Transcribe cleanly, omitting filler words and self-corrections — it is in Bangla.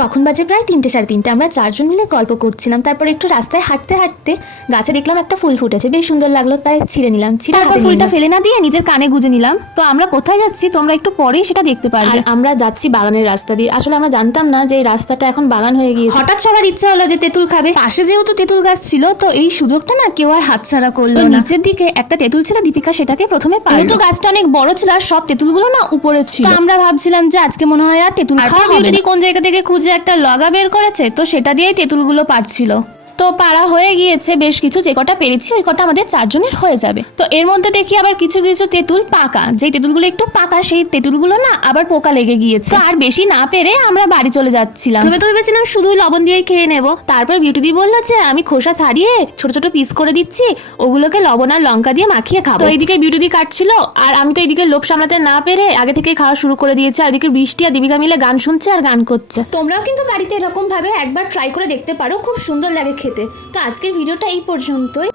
তখন বাজে প্রায় 3টে সাড়ে 3টে। আমরা 4জন মিলে গল্প করছিলাম। তারপর একটু রাস্তায় হাঁটতে হাঁটতে গাছে দেখলাম একটা ফুল ফুটেছে, বেশ সুন্দর লাগলো, তাই ছিঁড়ে নিলাম। তারপর ফুলটা ফেলে না দিয়ে নিজের কানে গুজে নিলাম। তো আমরা কোথায় যাচ্ছি তোমরা একটু পরেই সেটা দেখতে পারবে। আমরা যাচ্ছি বাগানের রাস্তা দিয়ে। আসলে আমরা জানতাম না যে এই রাস্তাটা এখন বাগান হয়ে গিয়েছে। হঠাৎ সবার ইচ্ছা হলো যে তেঁতুল খাবে, পাশে যেহেতু তেঁতুল গাছ ছিল, তো এই সুযোগটা না কেউ আর হাতছাড়া করলো না। নিচের দিকে একটা তেঁতুল ছিল, দীপিকা সেটাকে প্রথমে পারলো। তো গাছটা অনেক বড় ছিল আর সব তেঁতুলগুলো না উপরে ছিল। তো আমরা ভাবছিলাম যে আজকে মনে হয় আর তেঁতুল খাওয়া হবে না। কোন জায়গা থেকে খুঁজে একটা লগা বের করেছে, তো সেটা দিয়েই তেঁতুলগুলো পারছিল। তো পাড়া হয়ে গিয়েছে বেশ কিছু, যে কটা পেরেছি ওই কটা আমাদের 4জনের হয়ে যাবে। তো এর মধ্যে দেখি আবার কিছু কিছু তেঁতুল পাকা, যে তেঁতুলগুলো একটু পাকা সেই তেঁতুলগুলো না আবার পোকা লেগে গিয়েছে। তো আর বেশি না পেরে আমরা বাড়ি চলে যাচ্ছিলাম। তো ভেবেছিলাম শুধু লবণ দিয়েই খেয়ে নেবো। তারপর বিউটি দি বললো যে আমি খোসা ছাড়িয়ে ছোট ছোট পিস করে দিচ্ছি, ওগুলোকে লবণ আর লঙ্কা দিয়ে মাখিয়ে খাবো। তো এইদিকে বিউটি দি কাটছিল আর আমি তো এইদিকে লোভ সামলাতে না পেরে আগে থেকে খাওয়া শুরু করে দিয়েছি। আর এদিকে বৃষ্টি আর দীপিকা মিলে গান শুনছে আর গান করছে। তোমরাও কিন্তু বাড়িতে এরকম ভাবে একবার ট্রাই করে দেখতে পারো, খুব সুন্দর লাগে খেতে। তো আজকের ভিডিওটা এই পর্যন্তই।